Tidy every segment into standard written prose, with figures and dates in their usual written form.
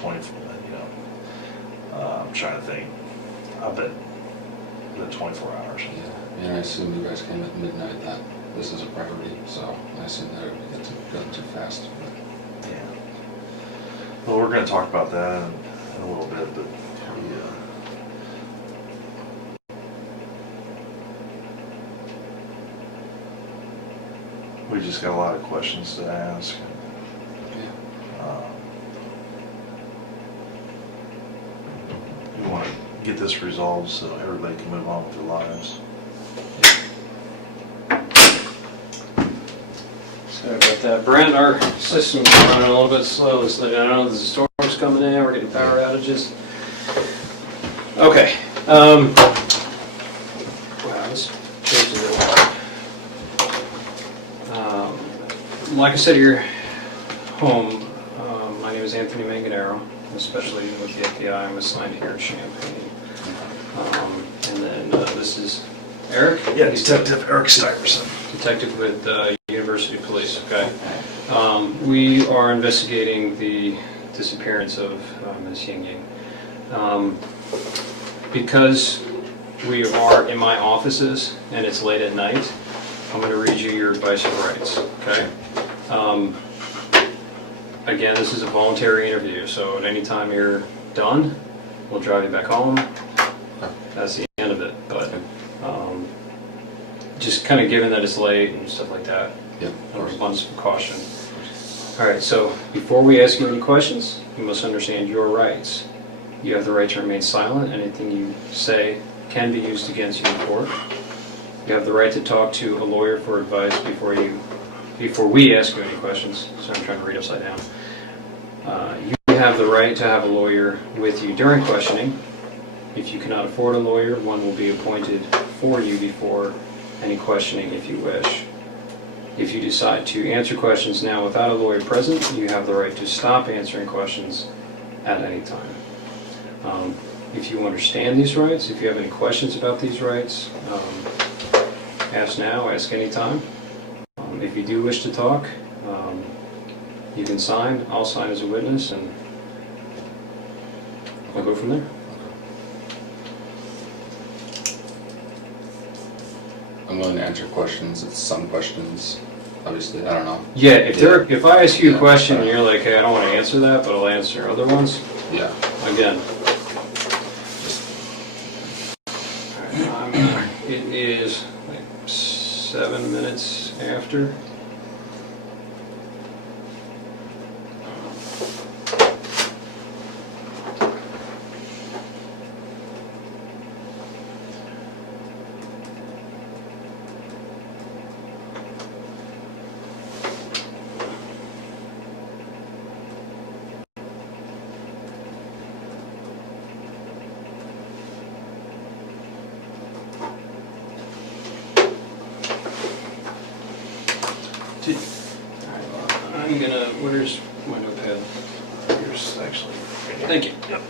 24, you know, I'm trying to think. I bet the 24 hours. Yeah, and I assume you guys came at midnight that this is a priority, so I assume that it would get too fast. Yeah. Well, we're going to talk about that in a little bit, but yeah. We just got a lot of questions to ask. Yeah. We want to get this resolved so everybody can move on with their lives. Sorry about that. Brent, our system's running a little bit slow. So I don't know if there's storms coming in, we're getting power outages. Okay. Wow, this changes it. Like I said, you're home. My name is Anthony Manganaro. I'm especially with the FBI. I'm assigned here in Champaign. And then this is Eric? Yeah, Detective Eric Stuyvesant. Detective with University Police, okay. We are investigating the disappearance of Ms. Yingying. Because we are in my offices and it's late at night, I'm going to read you your advice of rights, okay? Again, this is a voluntary interview, so at any time you're done, we'll drive you back home. That's the end of it, but just kind of given that it's late and stuff like that, a abundance of caution. All right, so before we ask you any questions, you must understand your rights. You have the right to remain silent. Anything you say can be used against you in court. You have the right to talk to a lawyer for advice before we ask you any questions. So I'm trying to read upside down. You have the right to have a lawyer with you during questioning. If you cannot afford a lawyer, one will be appointed for you before any questioning if you wish. If you decide to answer questions now without a lawyer present, you have the right to stop answering questions at any time. If you understand these rights, if you have any questions about these rights, ask now, ask anytime. If you do wish to talk, you can sign. I'll sign as a witness, and I'll go from there. I'm willing to answer questions. It's some questions, obviously, I don't know. Yeah, if I ask you a question and you're like, hey, I don't want to answer that, but I'll answer other ones. Yeah. Again. It is like 7 minutes after. I'm gonna, where's my notepad? Here's actually. Thank you. Yep.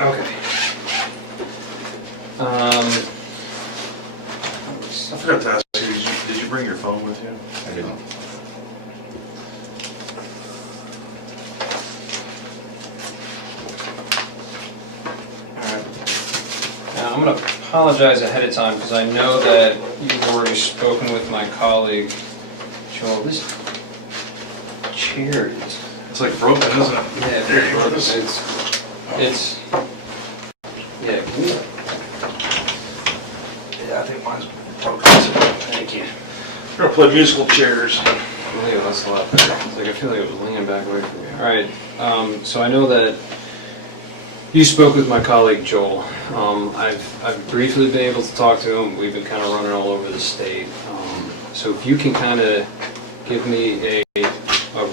Okay. I forgot to ask you, did you bring your phone with you? I didn't. Alright. Now I'm going to apologize ahead of time because I know that you've already spoken with my colleague, Joel. This chair is... It's like broken, isn't it? Yeah, There you go. it's... Yeah, can you... Yeah, I think mine's broken too. Thank you. We're gonna play musical chairs. Leo, that's a lot better. It's like I feel like it was leaning back away from you. Alright, so I know that you spoke with my colleague Joel. I've briefly been able to talk to him. We've been kind of running all over the state. So if you can kind of give me a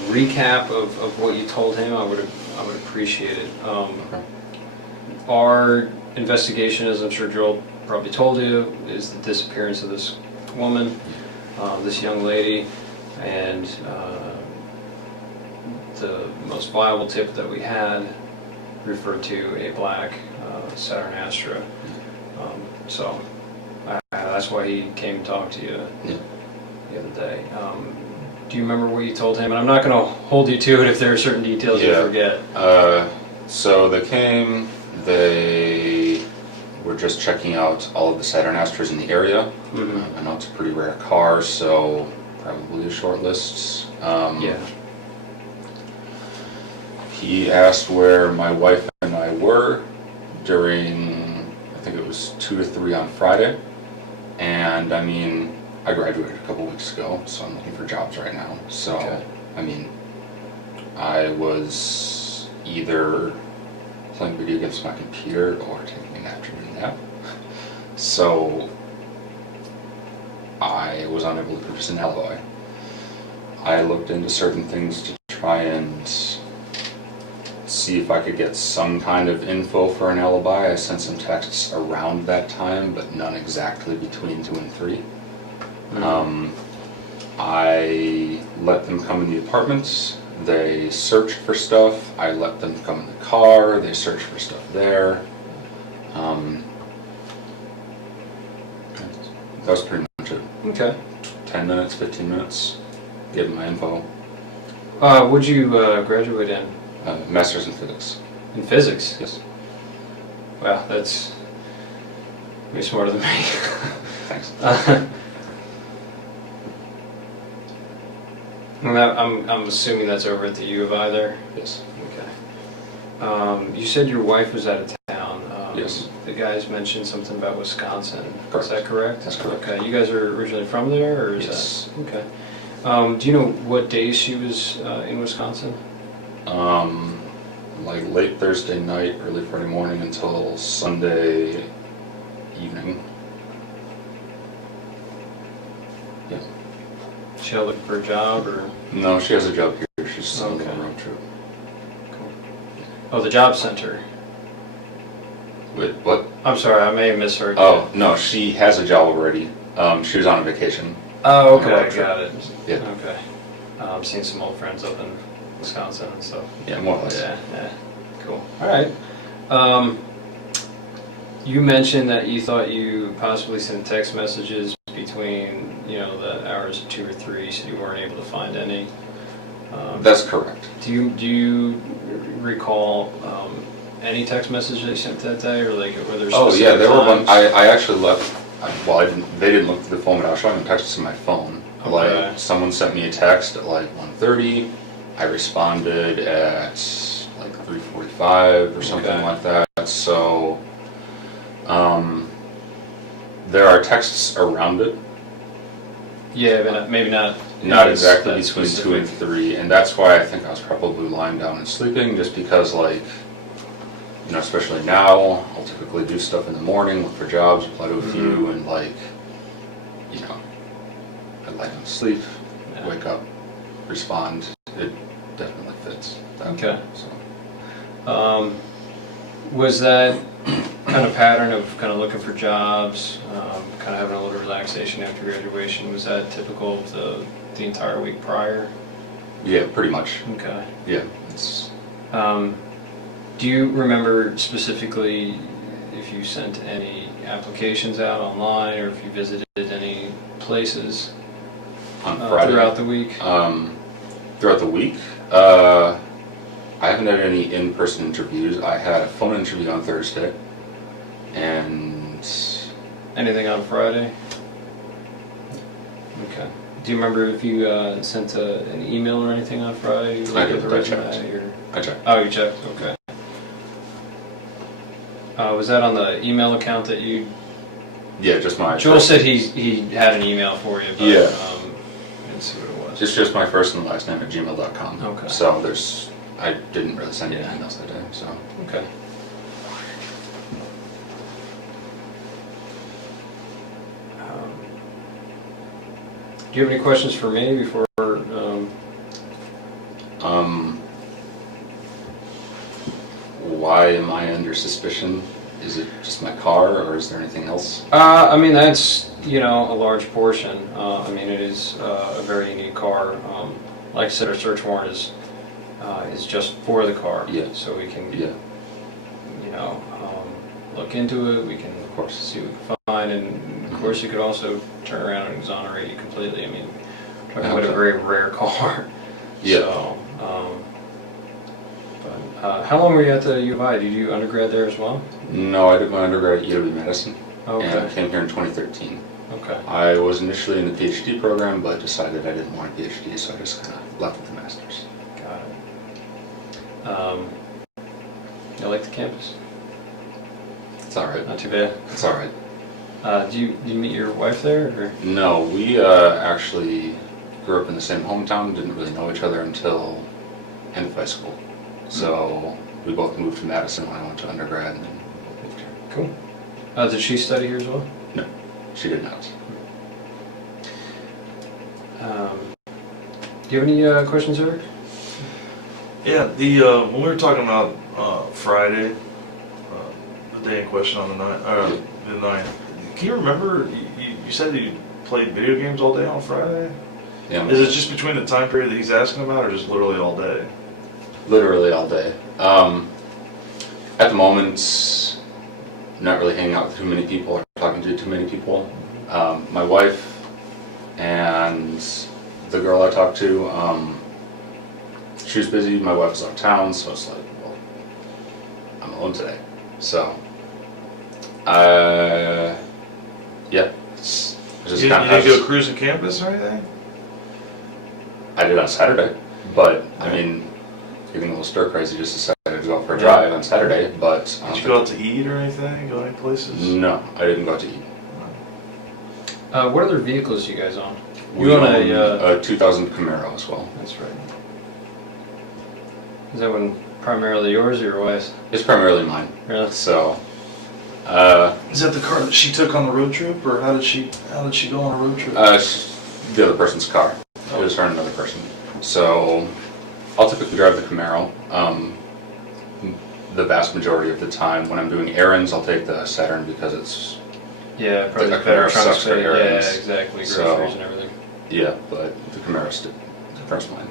recap of what you told him, I would appreciate it. Okay. Our investigation, as I'm sure Joel probably told you, is the disappearance of this woman, this young lady, and the most viable tip that we had referred to a black Saturn Astra. So that's why he came to talk to you the other day. Do you remember what you told him? And I'm not going to hold you to it if there are certain details you forget. So they came, they were just checking out all of the Saturn Astros in the area. I know it's a pretty rare car, so probably a short list. Yeah. He asked where my wife and I were during, I think it was 2 to 3 on Friday. And I mean, I graduated a couple weeks ago, so I'm looking for jobs right now. So, I mean, I was either playing video games on my computer or taking an afternoon nap. So, I was unable to produce an alibi. I looked into certain things to try and see if I could get some kind of info for an alibi. I sent some texts around that time, but none exactly between 2 and 3. I let them come in the apartments. They searched for stuff. I let them come in the car. They searched for stuff there. That was pretty much it. Okay. 10 minutes, 15 minutes, give them my info. What'd you graduate in? Master's in physics. In physics? Yes. Wow, that's way smarter than me. Thanks. I'm assuming that's over at the U of I there? Yes. Okay. You said your wife was out of town. Yes. The guys mentioned something about Wisconsin. Correct. Is that correct? That's correct. Okay. You guys are originally from there, or is Yes. that? Okay. Do you know what days she was in Wisconsin? Like late Thursday night, early Friday morning until Sunday evening. Yeah. She looking for a job, or? No, she has a job here. She's just on a Okay. road trip. Cool. Oh, the job center. Wait, what? I'm sorry, I may have misheard. Oh, no, she has a job already. She was on a vacation. Oh, On a okay, road trip. got it. Yeah. Okay. I'm seeing some old friends up in Wisconsin and stuff. Yeah, more or less. Yeah, cool. All right. You mentioned that you thought you possibly sent text messages between, the hours of 2 or 3, so you weren't able to find any. That's correct. Do you recall any text messages you sent that day, or like were there? Oh yeah, there were one. times? I actually left. Well, they didn't look through the phone, but I was showing them texts on my phone. Okay. Like someone sent me a text at like 1:30. I responded at like 3:45 or something Okay. like that. So there are texts around it. Yeah, but maybe not. Not exactly that between 2 specific. and 3, and that's why I think I was probably lying down and sleeping, just because, like, especially now, I'll typically do stuff in the morning, look for jobs, apply to a few, and like, I lie down to sleep, Yeah. wake up, respond. It definitely fits. That Okay. way, so. Was that kind of pattern of kind of looking for jobs, kind of having a little relaxation after graduation, was that typical of the entire week prior? Yeah, pretty much. Okay. Yeah, it's. Do you remember specifically if you sent any applications out online, or if you visited any places On Friday. throughout the week? Throughout the week, I haven't had any in-person interviews. I had a phone interview on Thursday, and Anything on Friday? Okay. Do you remember if you sent an email or anything on Friday? I did. With the I checked. resume, or? I checked. Oh, you checked. Okay. Was that on the email account that you? Yeah, just my. Joel first- said he had an email for you, but Yeah. I didn't see what it was. It's just my first and last name at gmail.com. Okay. So I didn't really send Yeah. anything else that day, so. Okay. Do you have any questions for me before? Why am I under suspicion? Is it just my car, or is there anything else? I mean, that's, a large portion. I mean, it is a very unique car. Like I said, our search warrant is just for the car. Yeah. So we can, Yeah, look into it. We can, of course. see what we can find, and of course, you could also turn around and exonerate you completely. I mean, Talking about a very rare car. Yeah. So, how long were you at the U of I? Did you do undergrad there as well? No, I did my undergrad at UW-Madison, Okay. and I came here in 2013. Okay. I was initially in the PhD program, but decided I didn't want a PhD, so I just kind of left with the master's. Got it. You like the campus? It's all right. Not too bad. It's all right. Do you meet your wife there? Or? No, we actually grew up in the same hometown. Didn't really know each other until end of high school. So we both moved to Madison when I went to undergrad, and then moved here. Cool. Did she study here as well? No, she did not. Do you have any questions, Eric? Yeah, when we were talking about Friday, the day in question on the 9th, can you remember, you said you played video games all day on Friday? Yeah. Is it just between the time period that he's asking about, or just literally all day? Literally all day. At the moment, not really hanging out with too many people or talking to too many people. My wife and the girl I talked to, she was busy, my wife was out of town, so it's like, well, I'm alone today. So, yeah, it's just You kind didn't of. go cruising campus or anything? I did on Saturday, but I mean, getting a little stir crazy, just decided to go out for a drive on Saturday. But Did you go out to eat or anything? Go any places? No, I didn't go out to eat. What other vehicles you guys own? We You own own a 2000 Camaro as well. That's right. Is that one primarily yours or your wife's? It's primarily mine. Really? So, Is that the car that she took on the road trip, or how did she go on a road trip? the other person's car. It was her and another person. So, I'll typically drive the Camaro. The vast majority of the time, when I'm doing errands, I'll take the Saturn because it's Yeah, probably The better Camaro trunk sucks for space. Yeah, errands. exactly. So- Groceries and everything. yeah, but the Camaro's the car's mine.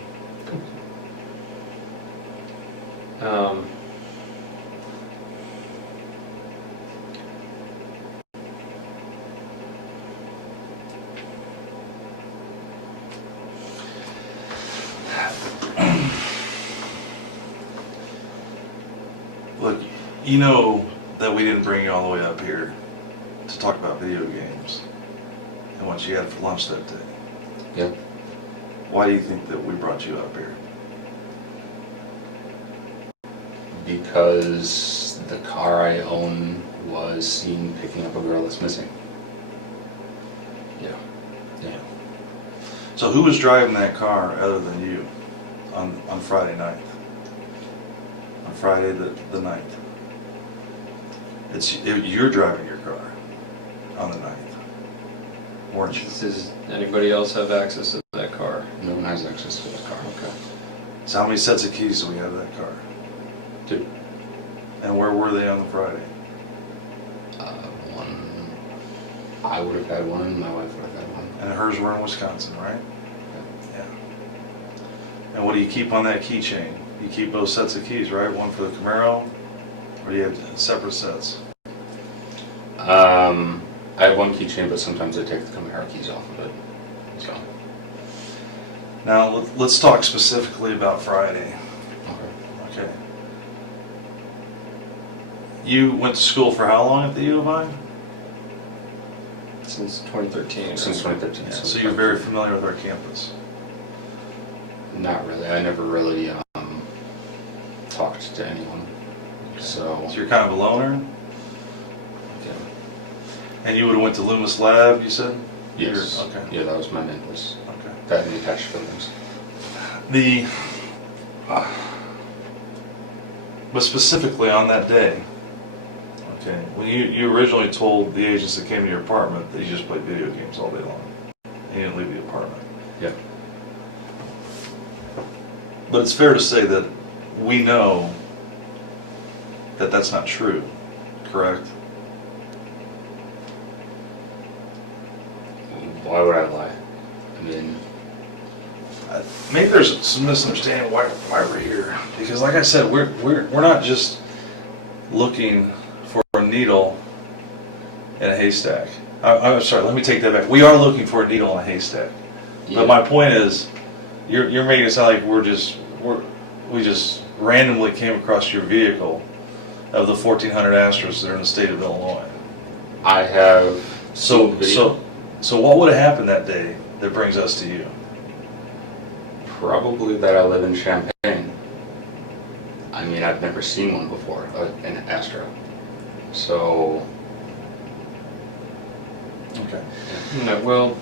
Look, you know that we didn't bring you all the way up here to talk about video games and what you had for lunch that day. Yeah. Why do you think that we brought you up here? Because the car I own was seen picking up a girl that's missing. Yeah. Yeah. So who was driving that car other than you on Friday night? On Friday the 9th. You're driving your car on the 9th, weren't you? Does anybody else have access to that car? No one has access to that car. Okay. So how many sets of keys do we have to that car? 2. And where were they on the Friday? One, I would have had one, and my wife would have had one. And hers were in Wisconsin, right? Yeah. And what do you keep on that keychain? You keep both sets of keys, right? One for the Camaro, or do you have separate sets? I have one keychain, but sometimes I take the Camaro keys off of it. So. Now, let's talk specifically about Friday. Okay. Okay. You went to school for how long at the U of I? Since 2013. Since 2013. Yeah, since so you're very familiar with our campus. Not really. I never really talked to anyone. So. So you're kind of a loner? Okay. And you would have went to Loomis Lab, you said? Yes. Okay. Yeah, that was my main place. Okay. That and the attached buildings. But specifically on that day, okay, when you originally told the agents that came to your apartment that you just played video games all day long, and you didn't leave the apartment. Yeah. But it's fair to say that we know that that's not true, correct? Why would I lie? I mean, Maybe there's some misunderstanding why we're here, because like I said, we're not just looking for a needle in a haystack. I'm sorry, let me take that back. We are looking for a needle in a haystack. Yeah. But my point is, you're making it sound like we just randomly came across your vehicle of the 1,400 Astros that are in the state of Illinois. I have So seen video. so what would have happened that day that brings us to you? Probably that I live in Champaign. I mean, I've never seen one before, an Astro. So, Okay. No, well,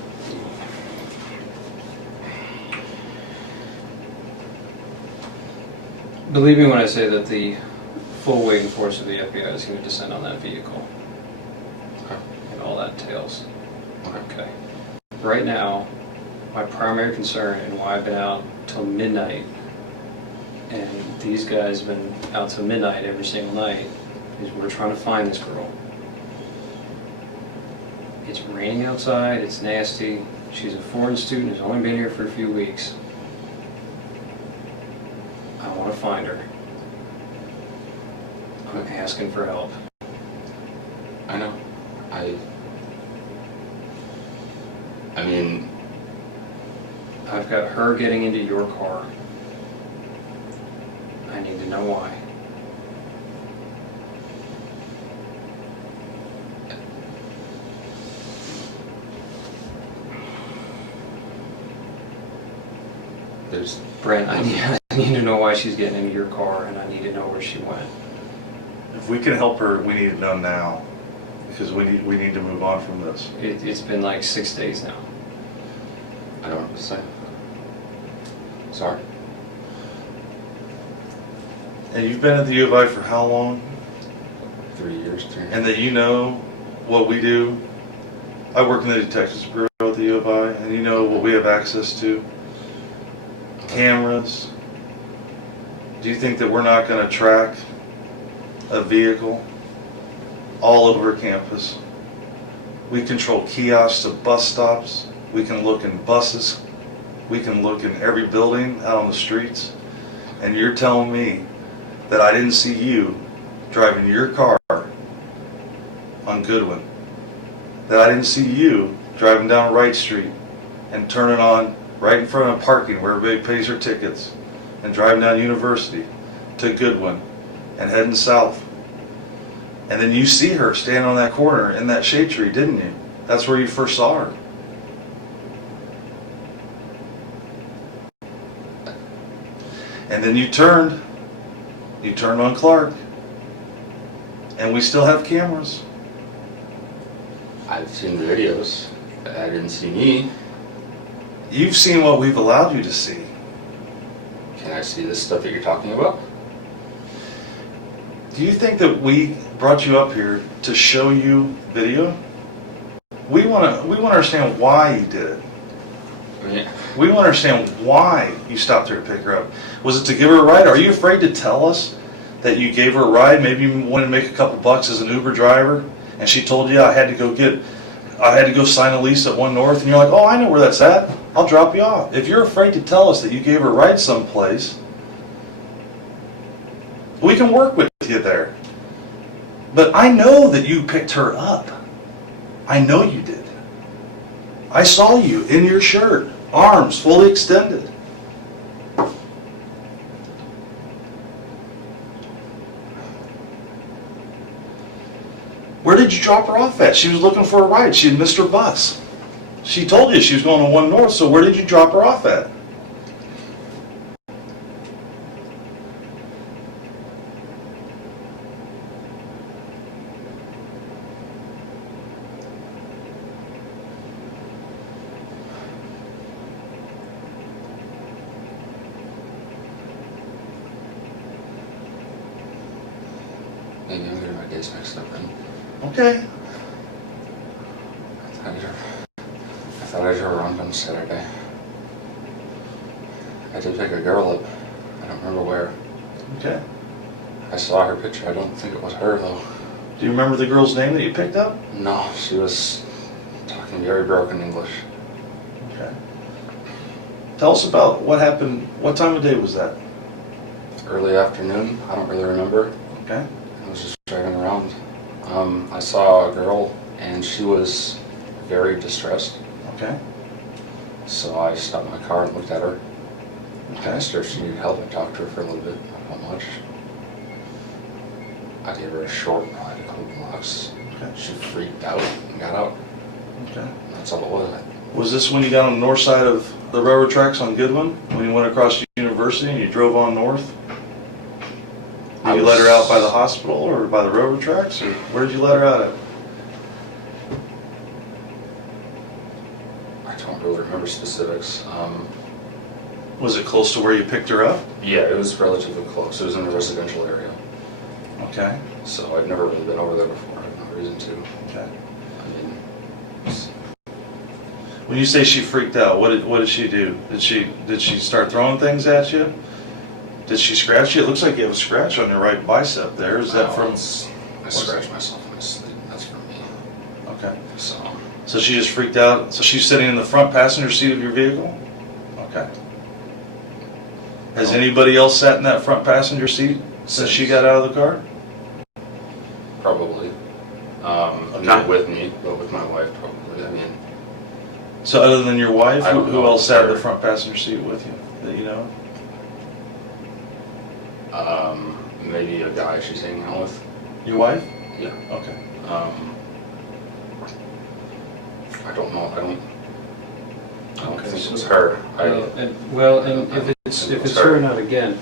believe me when I say that the full weight and force of the FBI is going to descend on that vehicle. Okay. And all that entails. okay. Okay. Right now, my primary concern and why I've been out till midnight, and these guys have been out till midnight every single night, is we're trying to find this girl. It's raining outside, it's nasty. She's a foreign student who's only been here for a few weeks. I want to find her. I'm asking for help. I know. I mean, I've got her getting into your car. I need to know why. there's Brent, I need to know why she's getting into your car, and I need to know where she went. If we can help her, we need to know now, because we need to move on from this. It's been like 6 days now. I don't know what to say. Sorry. And you've been at the U of I for how long? 3 years, And that you know what we do. I work in the Detectives Bureau at the U of I, and you know what we have access to. Cameras. Do you think that we're not going to track a vehicle all over campus? We control kiosks to bus stops. We can look in buses. We can look in every building out on the streets. And you're telling me that I didn't see you driving your car on Goodwin, that I didn't see you driving down Wright Street and turning on right in front of parking where everybody pays their tickets, and driving down University to Goodwin and heading south. And then you see her standing on that corner in that shade tree, didn't you? That's where you first saw her. And then you turned on Clark, and we still have cameras. I've seen the videos. I didn't see me. You've seen what we've allowed you to see. Can I see this stuff that you're talking about? Do you think that we brought you up here to show you video? We want to understand why you did it. Yeah. We want to understand why you stopped her to pick her up. Was it to give her a ride? Are you afraid to tell us that you gave her a ride? Maybe you wanted to make a couple bucks as an Uber driver, and she told you I had to go sign a lease at One North, and you're like, oh, I know where that's at. I'll drop you off. If you're afraid to tell us that you gave her a ride someplace, we can work with you there. But I know that you picked her up. I know you did. I saw you in your shirt, arms fully extended. Where did you drop her off at? She was looking for a ride. She had missed her bus. She told you she was going to One North, so where did you drop her off at? Maybe I'm getting my days mixed up then. Okay. I thought I drove around on Saturday. I did pick a girl up. I don't remember where. Okay. I saw her picture. I don't think it was her though. Do you remember the girl's name that you picked up? No, she was talking very broken English. Okay. Tell us about what happened. What time of day was that? Early afternoon. I don't really remember. Okay. I was just driving around. I saw a girl and she was very distressed. Okay. So I stopped my car and looked at her. I Okay. asked her if she needed help. I talked to her for a little bit, not much. I gave her a short ride, a couple blocks. Okay. She freaked out and got out. Okay. That's all it was. Was this when you got on the north side of the railroad tracks on Goodwin? When you went across University and you drove on north? Did you let her out by the hospital or by the railroad tracks? Or where did you let her out at? I don't really remember specifics. Was it close to where you picked her up? Yeah, it was relatively close. It was in a residential area. Okay. So I'd never really been over there before. I had no reason to. Okay. I mean, When you say she freaked out, what did she do? Did she start throwing things at you? Did she scratch you? It looks like you have a scratch on your right bicep there. Is that from? I scratched myself in my sleep. That's from me. Okay. So she just freaked out. So she's sitting in the front passenger seat of your vehicle? Okay. Has anybody else sat in that front passenger seat since she got out of the car? probably. Not with me, but with my wife probably. I mean, So other than your wife, I don't who know. else sat in the front passenger seat with you that you know? maybe a guy she's hanging out with. Your wife? Yeah. Okay. I don't know. I don't Okay, think so- it was her. And if it's her, not again,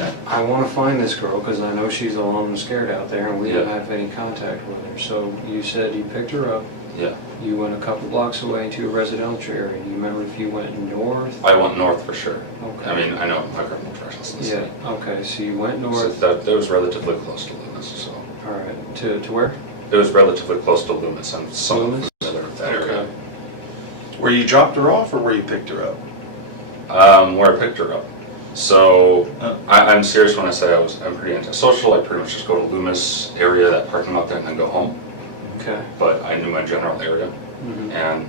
Okay. I want to find this girl because I know she's alone and scared out there, and we don't Yeah. have any contact with her. So you said you picked her up. Yeah. You went a couple blocks away into a residential area. Do you remember if you went north? I went north for sure. Okay. I mean, I know my criminal directions. Yeah. Okay. So you went So north. that was relatively close to Loomis. So All right. To where? it was relatively close to Loomis. I'm somewhat Loomis? familiar with that area. Okay. Where you dropped her off or where you picked her up? Where I picked her up. So Oh. I'm serious when I say I'm pretty antisocial. I pretty much just go to Loomis area, that parking lot there, and then go home. Okay. But I knew my general area, Mhm. and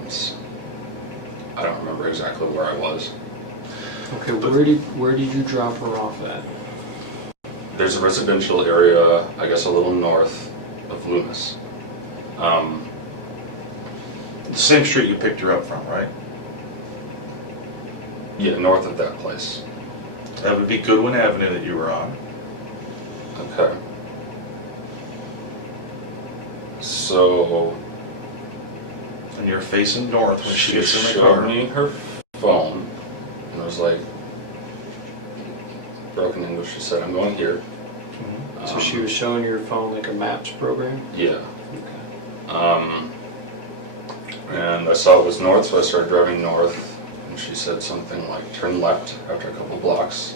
I don't remember exactly where I was. Okay. Where did you drop her off at? There's a residential area, I guess a little north of Loomis. The same street you picked her up from, right? Yeah, north of that place. That would be Goodwin Avenue that you were on. Okay. So And you're facing north when she gets in the showed car. me her phone, and I was like, broken English. She said, "I'm going here." Mhm. So she was showing your phone like a maps program? Yeah. Okay. And I saw it was north, so I started driving north. And she said something like, "Turn left after a couple blocks."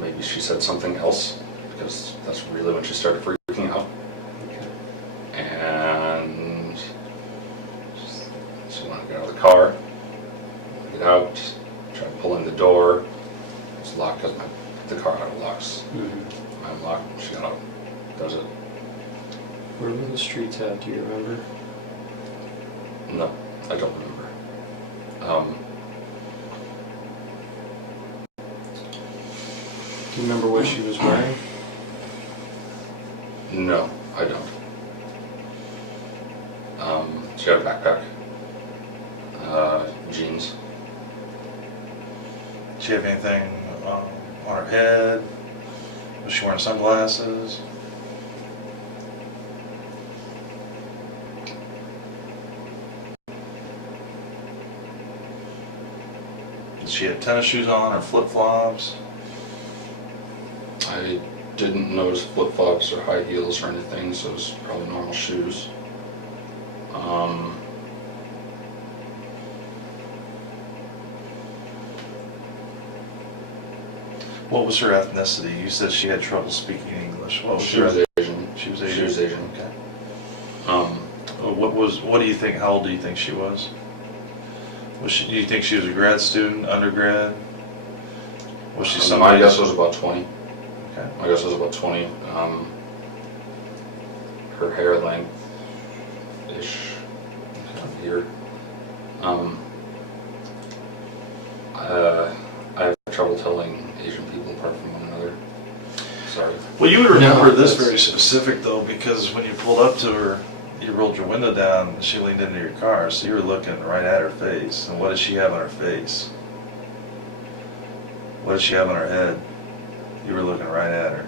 Maybe she said something else, because that's really when she started freaking out. Okay. And she wanted to get out of the car, get out, try pulling the door. It's locked because the car had locks. Mhm. I unlocked, she got out. That was it. Where were the streets at? Do you remember? No, I don't remember. Do you remember what she was wearing? No, I don't. She had a backpack, jeans. Did she have anything on her head? Was she wearing sunglasses? Did she have tennis shoes on or flip-flops? I didn't notice flip-flops or high heels or anything, so it was probably normal shoes. What was her ethnicity? You said she had trouble speaking English. What was She her was eth- Asian. She was She Asian. was Asian. Okay. Um, What do you think? How old do you think she was? Do you think she was a grad student, undergrad? Was she my somebody? guess was about 20. Okay. My guess was about 20. Her hair length-ish, kind of here. I have trouble telling Asian people apart from one another. Sorry. Well, you would remember No, this that's- very specific though, because when you pulled up to her, you rolled your window down and she leaned into your car, so you were looking right at her face. And what did she have on her face? What did she have on her head? You were looking right at her.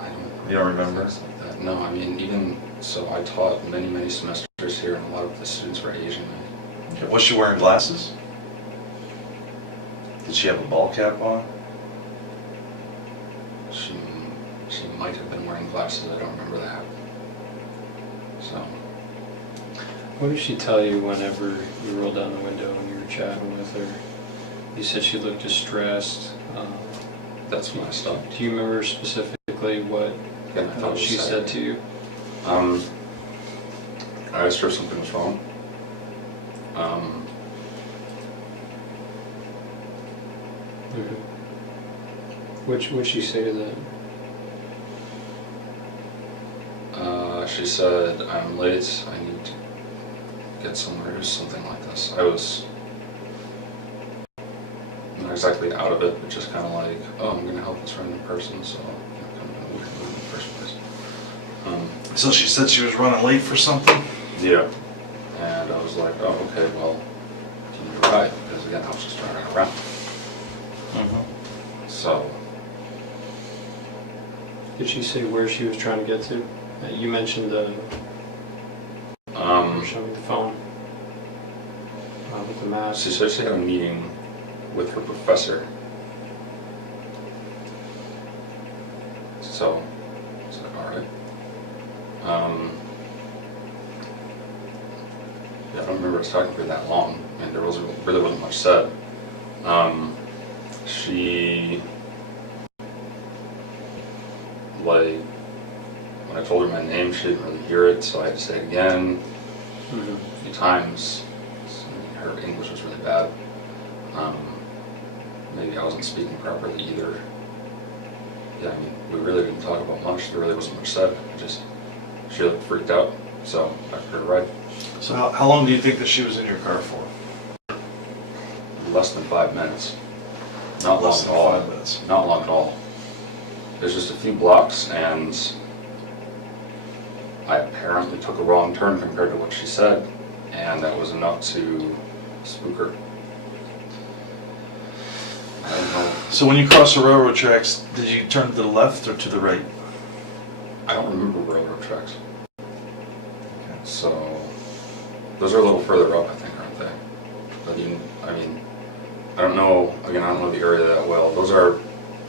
I don't. You don't remember? Things like that. No, I mean, even so, I taught many semesters here, and a lot of the students were Asian. Okay. Was she wearing glasses? Did she have a ball cap on? She might have been wearing glasses. I don't remember that. So. What did she tell you whenever you rolled down the window and you were chatting with her? You said she looked distressed. That's when I stopped. Do you remember specifically what Again, I thought it was she said to you? I asked her if something was wrong. What'd she say to that? She said, "I'm late. I need to get somewhere," or something like this. I was not exactly out of it, but just kind of like, "Oh, I'm going to help this random person," so I'm kind of in a weird mood in the first place. So she said she was running late for something? Yeah. And I was like, "Oh, okay, well, can you ride?" Because again, I was just driving around. So. Did she say where she was trying to get to? You mentioned you were showing the phone with the map. She said she had a meeting with her professor. So, I was like, alright. Yeah, I don't remember us talking for that long. I mean, there really wasn't much said. She, like, when I told her my name, she didn't really hear it, so I had to say it again a few times. So her English was really bad. Maybe I wasn't speaking properly either. Yeah, I mean, we really didn't talk about much. There really wasn't much said. She looked freaked out, so I took her a ride. So how long do you think that she was in your car for? Less than 5 minutes. Not long at all. 5 minutes. Not long at all. There's just a few blocks, and I apparently took a wrong turn compared to what she said, and that was enough to spook her. I don't know. So when you crossed the railroad tracks, did you turn to the left or to the right? I don't remember railroad tracks. So those are a little further up, I think, aren't they? But I mean, I don't know. Again, I don't know the area that well. Those are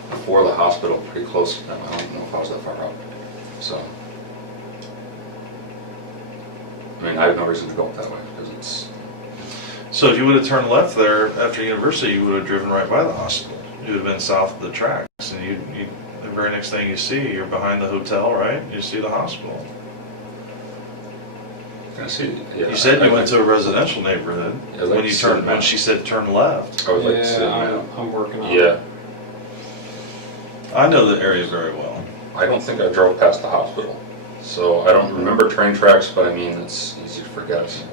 before the hospital, pretty close to them. I don't know if I was that far up. So, I mean, I have no reason to go up that way because it's. So if you would have turned left there after university, you would have driven right by the hospital. You would have been south of the tracks, and you the very next thing you see, you're behind the hotel, right? You see the hospital. I see. Yeah, You said you went to a residential neighborhood Yeah, I'd like when to you see turned the map. when she said turn left. I would like to see the Yeah, map. I'm working on it. Yeah, I know the area very well. I don't think I drove past the hospital, so I don't remember train tracks. But I mean, it's easy to forget.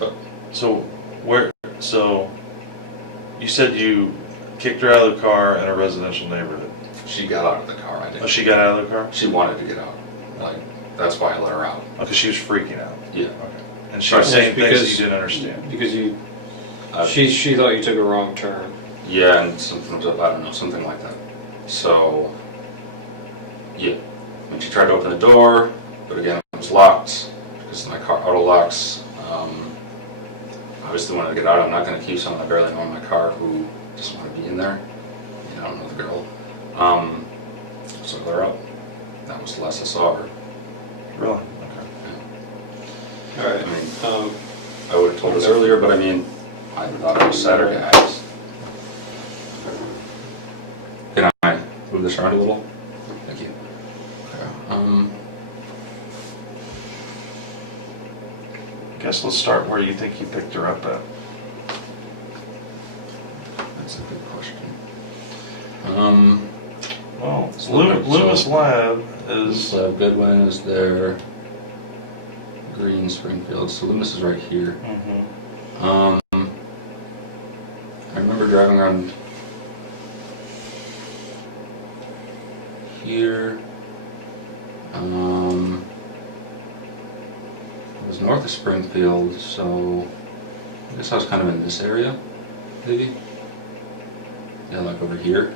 But So So you said you kicked her out of the car in a residential neighborhood. she got out of the car. I didn't. Oh, she got out of the car? She wanted to get out. Like that's why I let her out. Oh, because she was freaking out. Yeah. Okay. And she was saying things that you didn't understand. Because you, Uh, she thought you took a wrong turn. Yeah, and something was up. I don't know, something like that. So yeah, when she tried to open the door, but again it was locked because my car auto locks. Obviously wanted to get out. I'm not going to keep someone I barely know in my car who just want to be in there. You know, I don't know the girl. So I let her out. That was the last I saw her. Really? Okay. All right. I mean, I would have told us earlier, but I mean, I thought it was Saturday. Can I move this around a little? Thank you. Okay. I guess let's start where you think you picked her up at. That's a good question. Well, So- Loomis Lab is. So Goodwin is there. Green, Springfield. So Loomis is right here. Mhm. I remember driving around here. north of Springfield, so I guess I was kind of in this area, maybe. Yeah, like over here.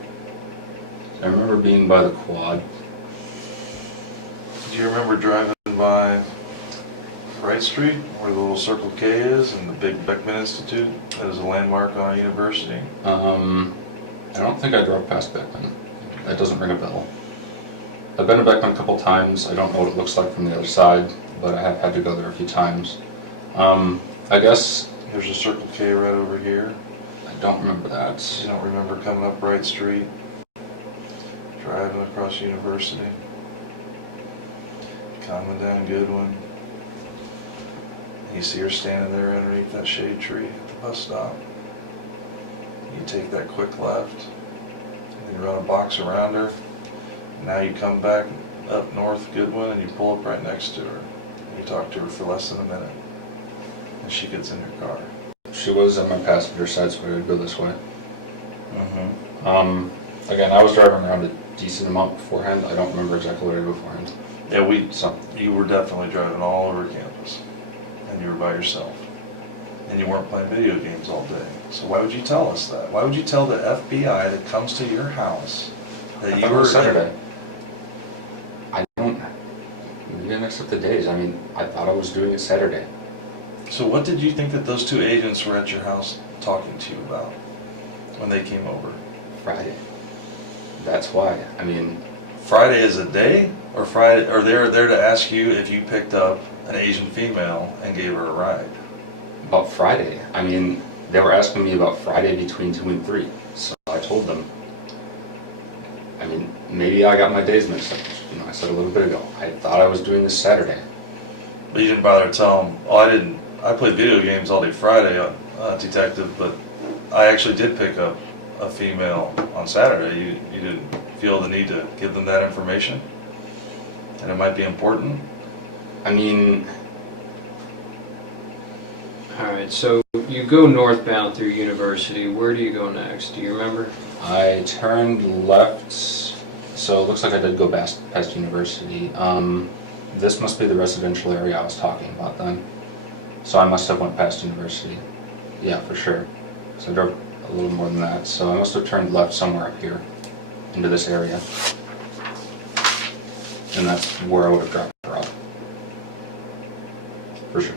I remember being by the quad. Do you remember driving by Wright Street, where the little Circle K is, and the big Beckman Institute that is a landmark on a university? I don't think I drove past Beckman. That doesn't ring a bell. I've been to Beckman a couple times. I don't know what it looks like from the other side, but I have had to go there a few times. I guess There's a Circle K right over here. I don't remember that. You don't remember coming up Wright Street, driving across University, coming down Goodwin. You see her standing there underneath that shade tree at the bus stop. You take that quick left, and you run a box around her. Now you come back up North Goodwin and you pull up right next to her. And you talk to her for less than a minute. And she gets in your car. She was on my passenger side, so I would go this way. Mm-hmm. Again, I was driving around a decent amount beforehand. I don't remember exactly where I did beforehand. Yeah, you were definitely driving all over campus. And you were by yourself. And you weren't playing video games all day. So why would you tell us that? Why would you tell the FBI that comes to your house that I you thought it were was Saturday. I don't. We didn't accept the days. I mean, I thought I was doing it Saturday. So what did you think that those two agents were at your house talking to you about when they came over? Friday. That's why. I mean, Friday is a day? Or Friday, or they're there to ask you if you picked up an Asian female and gave her a ride? about Friday. I mean, they were asking me about Friday between 2 and 3. So I told them. I mean, maybe I got my days mixed up. You know, I said a little bit ago. I thought I was doing this Saturday. But you didn't bother to tell them, oh, I didn't. I played video games all day Friday, detective, but I actually did pick up a female on Saturday. You didn't feel the need to give them that information? And it might be important? I mean, Alright, so you go northbound through University. Where do you go next? Do you remember? I turned left, so it looks like I did go past University. This must be the residential area I was talking about then. So I must have went past University. Yeah, for sure. So I drove a little more than that. So I must have turned left somewhere up here into this area. And that's where I would have dropped her off. For sure.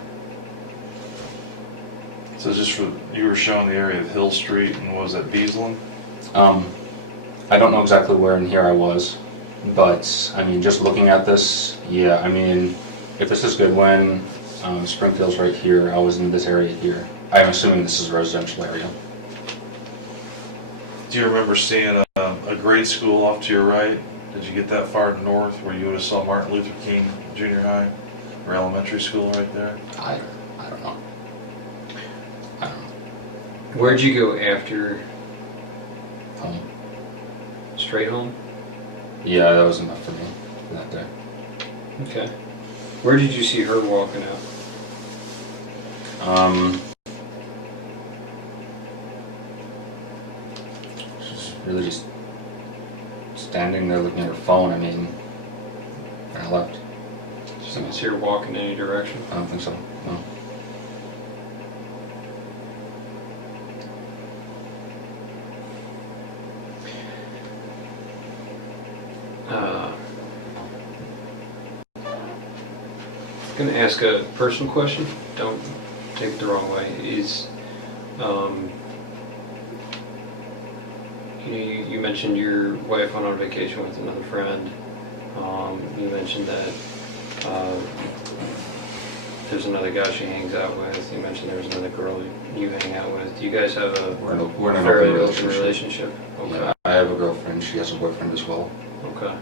So just for, you were showing the area of Hill Street and was that Beaslin? I don't know exactly where in here I was, but I mean, just looking at this, yeah, I mean, if this is Goodwin, Springfield's right here, I was in this area here. I'm assuming this is a residential area. Do you remember seeing a grade school off to your right? Did you get that far north where you would have saw Martin Luther King Junior High or elementary school right there? I don't know. I don't know. Where'd you go after? Home. Straight home? Yeah, that was enough for me for that day. Okay. Where did you see her walking out? She's really just standing there looking at her phone. I mean, and I left. Did you see her walk in any direction? I don't think so. No. I'm going to ask a personal question. Don't take it the wrong way. You mentioned your wife went on vacation with another friend. You mentioned that there's another guy she hangs out with. You mentioned there's another girl you hang out with. Do you guys have a We're in an fairly open open relationship? Okay. Yeah, I have a girlfriend. She has a boyfriend as well. Okay.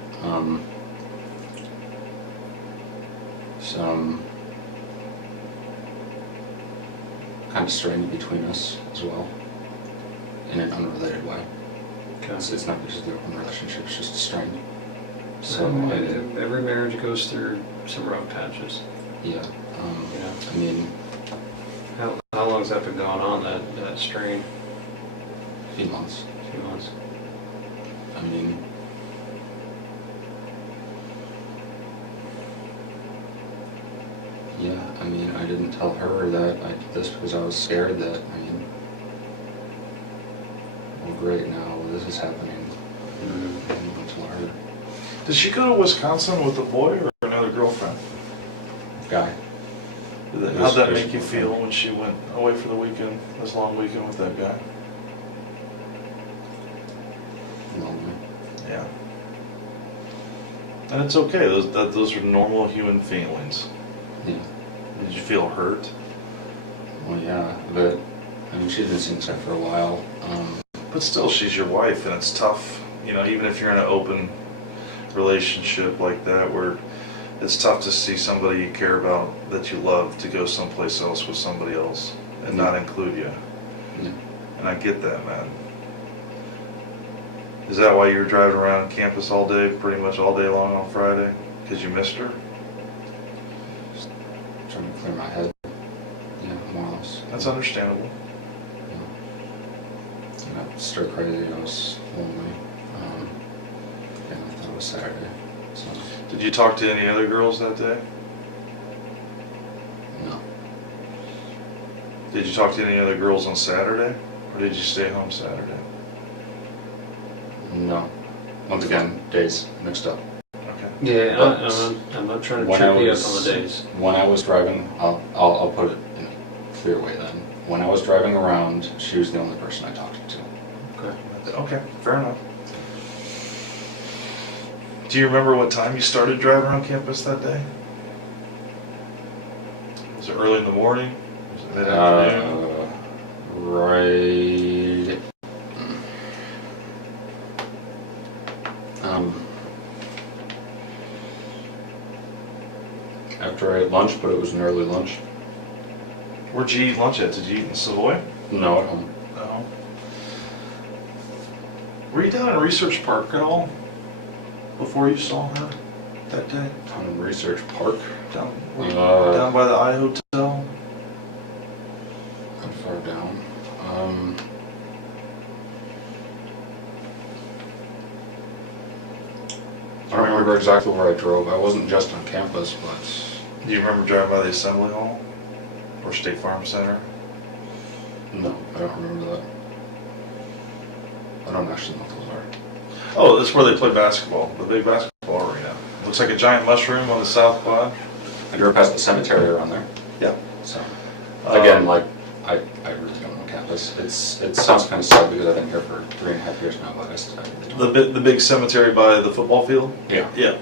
Some kind of strained between us as well, in an unrelated way. Okay. It's not because of the open relationship, it's just a strain. So So, every marriage goes through some rough patches. yeah, Yeah. I mean, How long's that been going on, that strain? a few months. A few months. I mean, Yeah, I mean, I didn't tell her that I did this because I was scared that, I mean, well, great, now this is happening. I didn't tell her. Did she go to Wisconsin with a boy or another girlfriend? Guy. How'd that make you feel when she went away for the weekend, this long weekend with that guy? Lonely. Yeah. And it's okay, those are normal human feelings. Yeah. Did you feel hurt? Well, yeah, but, I mean, she's been seeing this guy for a while. But still, she's your wife, and it's tough, you know, even if you're in an open relationship like that, where it's tough to see somebody you care about, that you love, to go someplace else with somebody else and not include you. Yeah. And I get that, man. Is that why you were driving around campus all day, pretty much all day long on Friday? Because you missed her? Just trying to clear my head. Yeah, more or less. That's understandable. Yeah. I got stir crazy, I was lonely. And I thought it was Saturday, so, Did you talk to any other girls that day? no. Did you talk to any other girls on Saturday? Or did you stay home Saturday? No. Once again, days mixed up. Okay. Yeah, I'm not trying to When trip I you up was- on the days. When I was driving, I'll put it in a clear way then. When I was driving around, she was the only person I talked to. Okay. Okay, fair enough. Do you remember what time you started driving around campus that day? Was it early in the morning? Was it mid-afternoon? Right. After I ate lunch, but it was an early lunch. Where'd you eat lunch at? Did you eat in Savoy? No, at home. No. Were you down in Research Park at all before you saw her that day? Down in Research Park. Down by the I Hotel? How far down? I don't remember exactly where I drove. I wasn't just on campus, but Do you remember driving by the Assembly Hall? Or State Farm Center? no, I don't remember that. I don't actually know what those are. Oh, that's where they play basketball, the big basketball arena. Looks like a giant mushroom on the south quad. I drove past the cemetery around there. Yeah. So, again, like, I really don't know campus. It sounds kind of sad because I've been here for 3.5 years now, but I really don't. The big cemetery by the football field? Yeah. Yeah.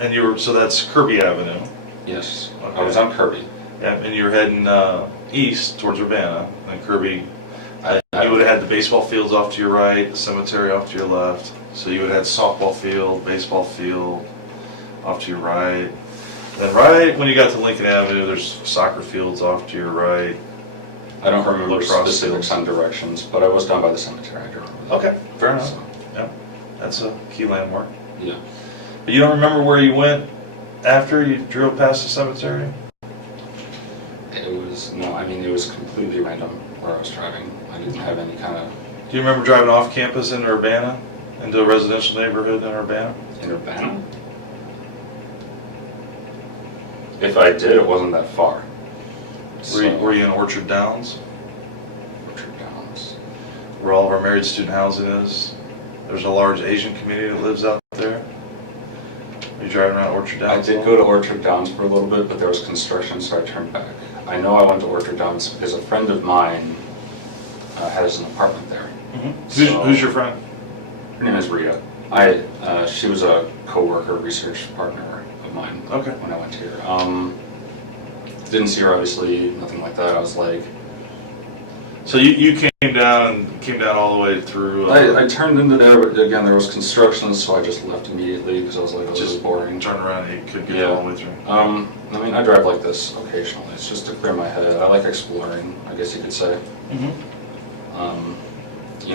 And you were, so that's Kirby Avenue. Yes. Okay. I was on Kirby. Yeah, and you were heading east towards Urbana, and Kirby, I you would have had the baseball fields off to your right, the cemetery off to your left. So you would have had softball field, baseball field off to your right. Then right when you got to Lincoln Avenue, there's soccer fields off to your right. I don't remember Lacrosse specifics on directions, but I was down by the cemetery. I don't remember that. Okay, fair enough. So, Yeah, that's a key landmark. yeah. But you don't remember where you went after you drove past the cemetery? It was completely random where I was driving. I didn't have any kind of... Do you remember driving off campus into Urbana, into a residential neighborhood in Urbana? In Urbana? If I did, it wasn't that far. Were you in Orchard Downs, Orchard Downs. where all of our married student housing is? There's a large Asian community that lives out there. Are you driving around Orchard I Downs? did go to Orchard Downs for a little bit, but there was construction, so I turned back. I know I went to Orchard Downs because a friend of mine has an apartment there. Mm-hmm. Who's your friend? Her name is Rita. She was a co-worker, research partner of mine. Okay. When I went here. Didn't see her, obviously, nothing like that. I was like... So you came down all the way through... I turned into there, but again, there was construction, so I just left immediately because I was like, oh, this is boring. Turn around and you could get Yeah. all the way through. I drive like this occasionally. It's just to clear my head. I like exploring, I guess you could say. Mm-hmm.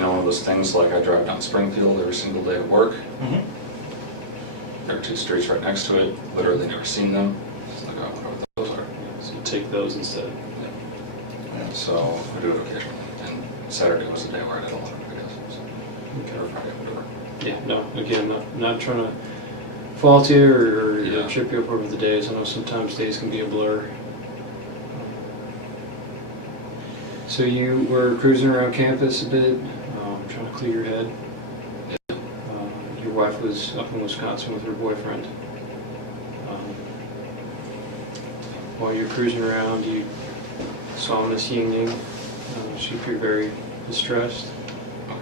One of those things like I drive down Springfield every single day at work. Mm-hmm. There are 2 streets right next to it. Literally never seen them. It's like, I wonder what those are. So you take those instead. Yeah. So I do it occasionally. And Saturday was the day where I did a lot of it, I guess. So, Okay. or Friday, whatever. Yeah, no, again, not trying to fault you or Yeah. trip you up over the days. I know sometimes days can be a blur. So you were cruising around campus a bit, trying to clear your head. Your wife was up in Wisconsin with her boyfriend. While you were cruising around, you saw Miss Yingying. She appeared very distressed. Okay.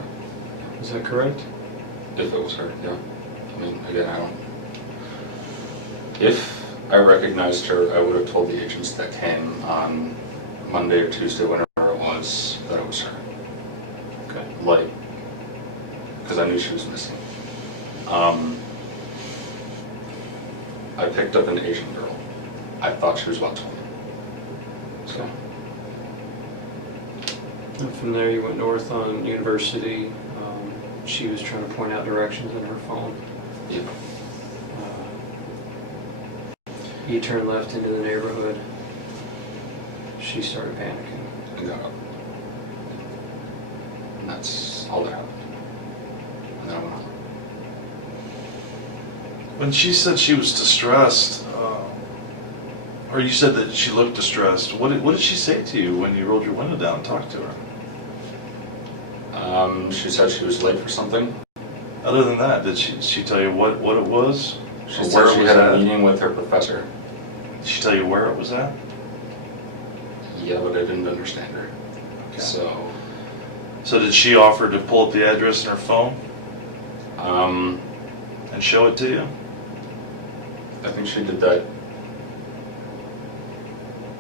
Is that correct? If it was her, yeah. I mean, again, I don't. If I recognized her, I would have told the agents that came on Monday or Tuesday, whenever it was, that it was her. Okay. Like, because I knew she was missing. I picked up an Asian girl. I thought she was about 20. Okay. And from there, you went north on University. She was trying to point out directions on her phone. Yeah. You turned left into the neighborhood. She started panicking. And got up. And that's all that happened. And then I went home. When she said she was distressed, or you said that she looked distressed, what did she say to you when you rolled your window down and talked to her? She said she was late for something. Other than that, did she tell you what it was? She Or said where it she was had a at? meeting with her professor. Did she tell you where it was at? Yeah, but I didn't understand her. Okay. So, did she offer to pull up the address in her phone um, and show it to you? I think she did that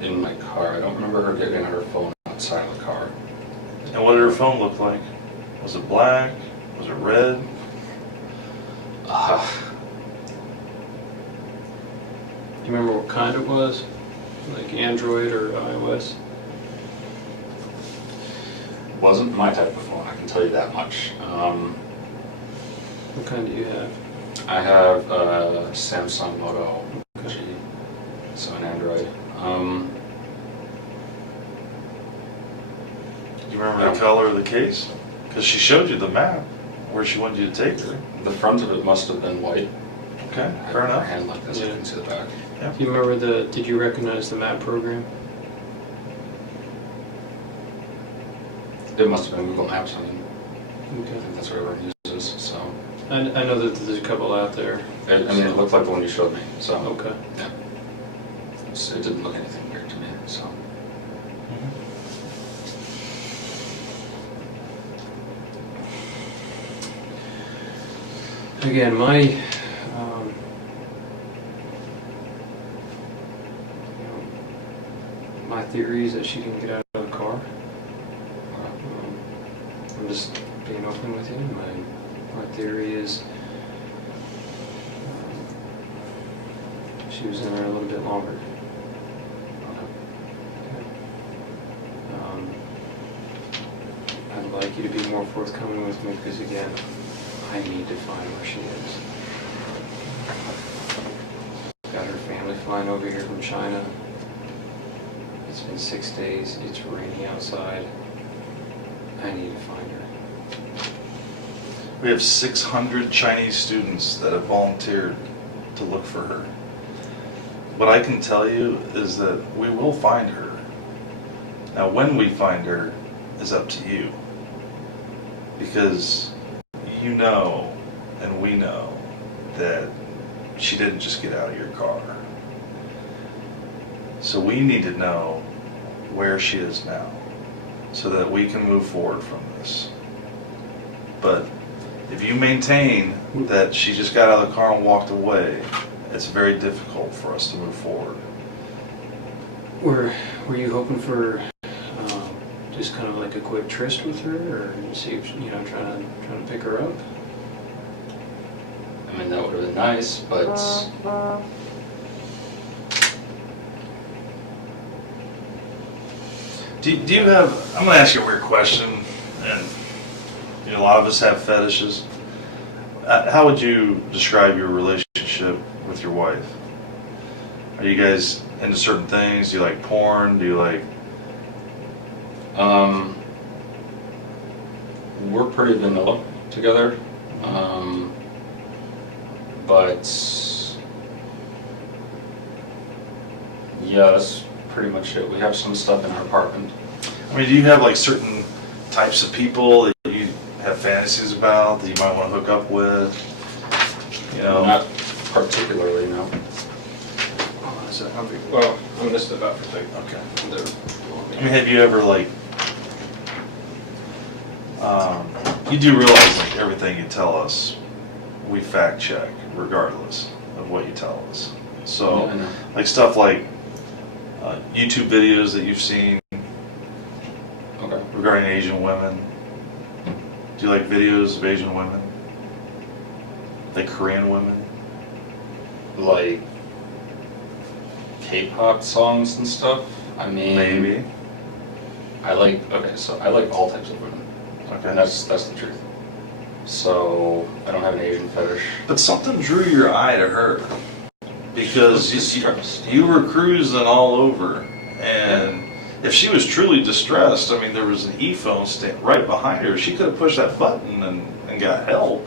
in my car. I don't remember her getting her phone outside of the car. And what did her phone look like? Was it black? Was it red? Do you remember what kind it was? Like Android or iOS? Wasn't my type of phone, I can tell you that much. What kind do you have? I have a Samsung Moto G, so an Android. Do you remember the color of the case? Because she showed you the map where she wanted you to take her. The front of it must have been white. Okay, I had fair my enough. hand like this, I Yeah. can see the back. Do you remember did you recognize the map program? It must have been Google Maps, I mean, I Okay. think that's what everyone uses, so. I know that there's a couple out there. It looked like the one you showed me, so. Okay. Yeah. It didn't look anything weird to me, so. Again, my my theory is that she didn't get out of the car. I'm just being open with you. My theory is she was in there a little bit longer. I'd like you to be more forthcoming with me because, again, I need to find where she is. Got her family flying over here from China. It's been 6 days. It's raining outside. I need to find her. We have 600 Chinese students that have volunteered to look for her. What I can tell you is that we will find her. Now, when we find her is up to you. Because you know, and we know, that she didn't just get out of your car. So we need to know where she is now, so that we can move forward from this. But if you maintain that she just got out of the car and walked away, it's very difficult for us to move forward. Were you hoping for just kind of like a quick tryst with her, or see if trying to pick her up? I mean, that would have been nice, but Do you have, I'm going to ask you a weird question, and a lot of us have fetishes. How would you describe your relationship with your wife? Are you guys into certain things? Do you like porn? Do you like... we're pretty vanilla together. But Yeah, that's pretty much it. We have some stuff in our apartment. I mean, do you have like certain types of people that you have fantasies about that you might want to hook up with? You know? Not particularly, no. Oh, is that how big? Well, I'm gonna step out for a second. Okay. There. I mean, have you ever like, you do realize like everything you tell us, we fact check regardless of what you tell us. So, Yeah, I know. like stuff like YouTube videos that you've seen Okay. regarding Asian women. Do you like videos of Asian women? Like Korean women? Like K-pop songs and stuff. I mean, Maybe. I like all types of women. Okay. And that's the truth. So I don't have an Asian fetish. But something drew your eye to her because She was distressed. you were cruising all over, and if she was truly distressed, I mean, there was an e-phone stand right behind her. She could have pushed that button and got help.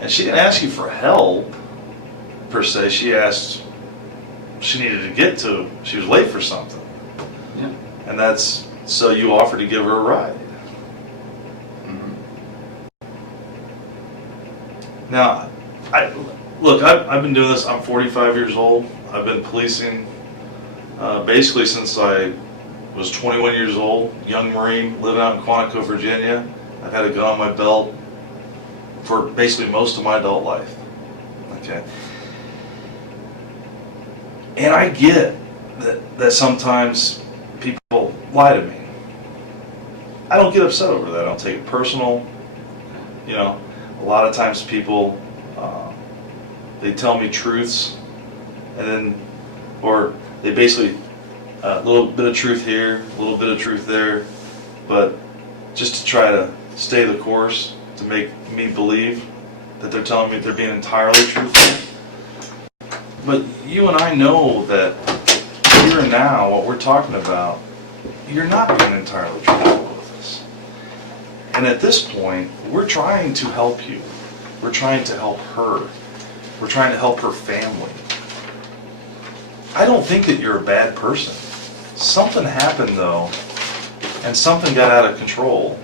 And she didn't ask you for help per se. She asked. She needed to get to. She was late for something, Yeah. and that's so you offered to give her a ride. Mhm. Now, I've been doing this. I'm 45 years old. I've been policing basically since I was 21 years old. Young Marine, living out in Quantico, Virginia. I've had a gun on my belt for basically most of my adult life. Okay. And I get that sometimes people lie to me. I don't get upset over that. I don't take it personal. You know, a lot of times people, they tell me truths, and then, or they basically, a little bit of truth here, a little bit of truth there, but just to try to stay the course, to make me believe that they're telling me they're being entirely truthful. But you and I know that here and now, what we're talking about, you're not being entirely truthful with us. And at this point, we're trying to help you. We're trying to help her. We're trying to help her family. I don't think that you're a bad person. Something happened though, and something got out of control.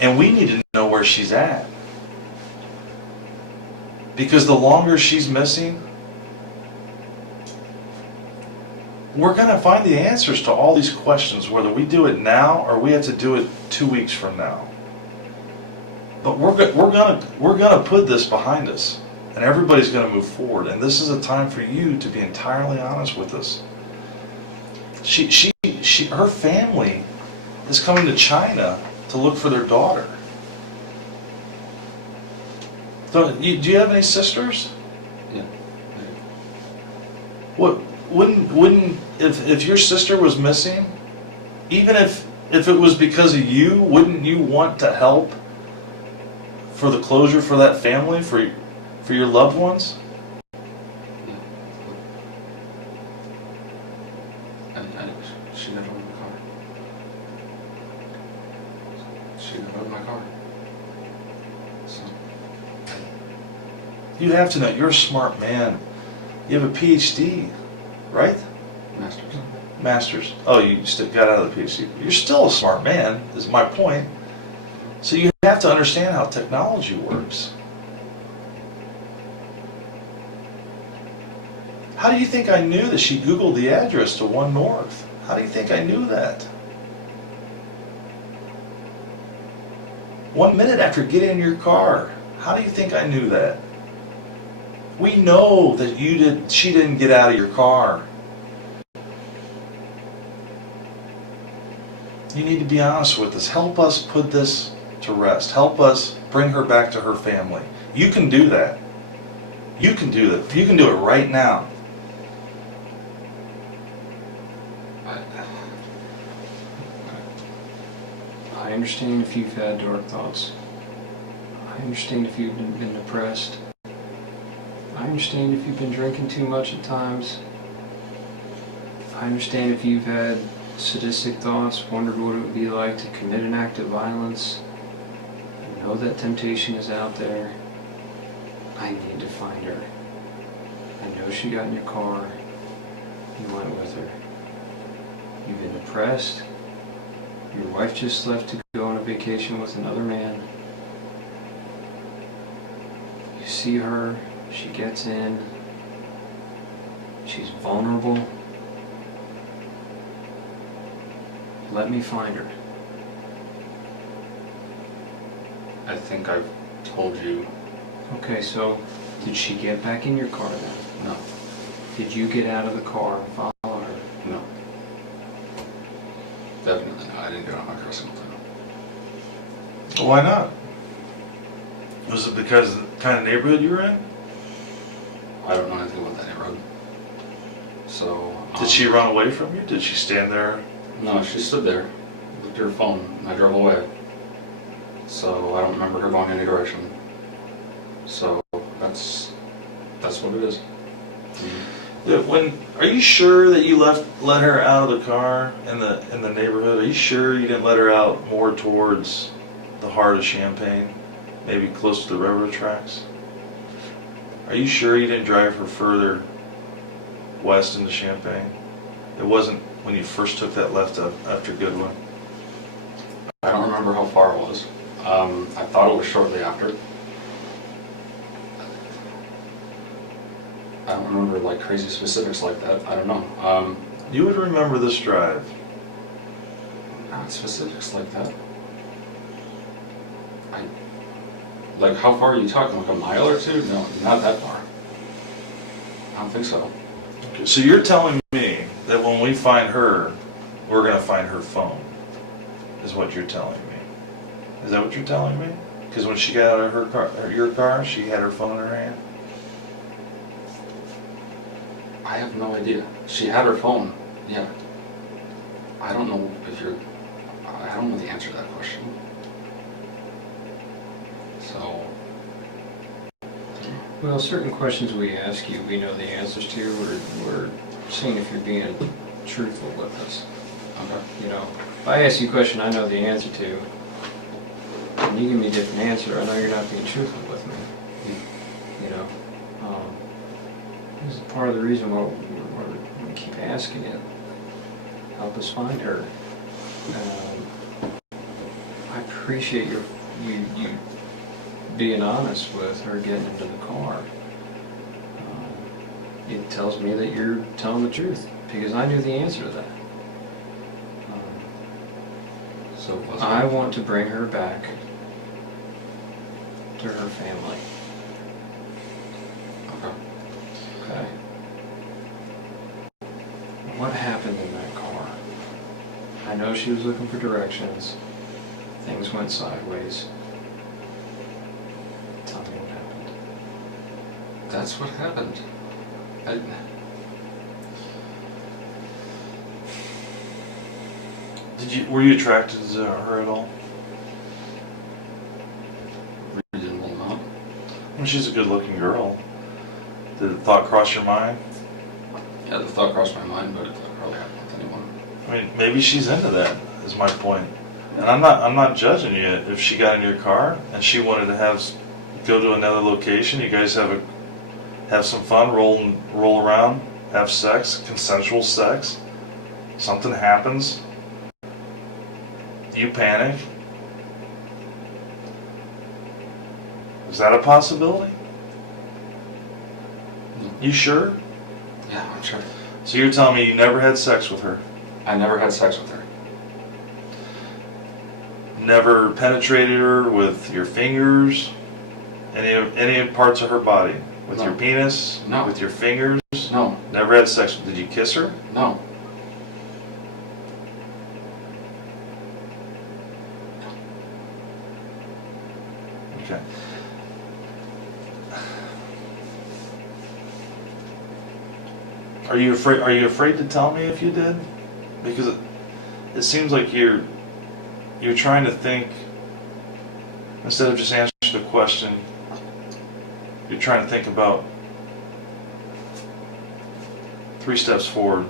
And we need to know where she's at. Because the longer she's missing, we're going to find the answers to all these questions, whether we do it now or we have to do it 2 weeks from now. But we're gonna put this behind us, and everybody's going to move forward. And this is a time for you to be entirely honest with us. Her family is coming to China to look for their daughter. Do you have any sisters? Yeah. What wouldn't if your sister was missing, even if it was because of you, wouldn't you want to help for the closure for that family, for your loved ones? She got out of my car. She got out of my car. So. You have to know, you're a smart man. You have a PhD, right? Masters. Masters. Oh, you got out of the PhD. You're still a smart man, is my point. So you have to understand how technology works. How do you think I knew that she Googled the address to 1 North? How do you think I knew that? 1 minute after getting in your car. How do you think I knew that? We know that she didn't get out of your car. You need to be honest with us. Help us put this to rest. Help us bring her back to her family. You can do that. You can do that. You can do it right now. I understand if you've had dark thoughts. I understand if you've been depressed. I understand if you've been drinking too much at times. I understand if you've had sadistic thoughts, wondered what it would be like to commit an act of violence. I know that temptation is out there. I need to find her. I know she got in your car. You went with her. You've been depressed. Your wife just left to go on a vacation with another man. You see her, she gets in, she's vulnerable. Let me find her. I think I've told you. Okay, so did she get back in your car then? No. Did you get out of the car and follow her? No. Definitely not. I didn't get on my car single time. Why not? Was it because of the kind of neighborhood you were in? I don't know anything about that neighborhood. So. Did she run away from you? Did she stand there? No, she stood there, looked at her phone, and I drove away. So I don't remember her going any direction. So that's what it is. Yeah, are you sure that you let her out of the car in the neighborhood? Are you sure you didn't let her out more towards the heart of Champaign, maybe close to the railroad tracks? Are you sure you didn't drive her further west into Champaign? It wasn't when you first took that left up after Goodwin. I don't remember how far it was. I thought it was shortly after. I don't remember like crazy specifics like that. I don't know. You would remember this drive. Not specifics like that. Like how far are you talking? Like a mile or two? No, not that far. I don't think so. Okay, so you're telling me that when we find her, we're going to find her phone, is what you're telling me. Is that what you're telling me? Because when she got out of her car, or your car, she had her phone in her hand? I have no idea. She had her phone, yeah. I don't know I don't know the answer to that question. So. Well, certain questions we ask you, we know the answers to. We're seeing if you're being truthful with us. Okay. You know, if I ask you a question I know the answer to, and you give me a different answer, I know you're not being truthful with me. You know, this is part of the reason why we keep asking it. Help us find her. I appreciate you being honest with her getting into the car. It tells me that you're telling the truth because I knew the answer to that. So I want to bring her back to her family. Okay. Okay. What happened in that car? I know she was looking for directions. Things went sideways. Tell me what happened. That's what happened. Were you attracted to her at all? Reasonable amount. I mean, she's a good-looking girl. Did the thought cross your mind? Yeah, the thought crossed my mind, but it doesn't probably happen with anyone. I mean, maybe she's into that, is my point. And I'm not judging you if she got in your car and she wanted to go to another location. You guys have some fun, roll around, have sex, consensual sex. Something happens. You panic. Is that a possibility? You sure? Yeah, I'm sure. So you're telling me you never had sex with her? I never had sex with her. Never penetrated her with your fingers? Any parts of her body? With your penis? No. With your fingers? No. Never had sex. Did you kiss her? No. Okay. Are you afraid to tell me if you did? Because it seems like you're trying to think instead of just answering the question. You're trying to think about 3 steps forward,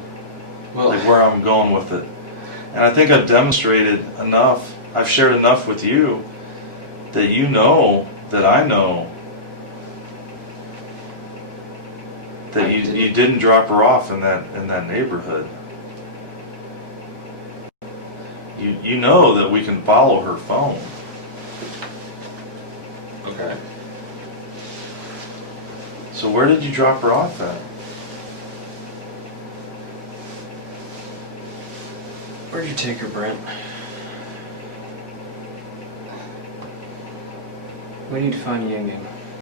Well, like where I'm going with it. And I think I've demonstrated enough. I've shared enough with you that you know that I know that I you didn't. didn't drop her off in that neighborhood. You know that we can follow her phone. Okay. So where did you drop her off at? Where'd you take her, Brent? We need to find Yingying.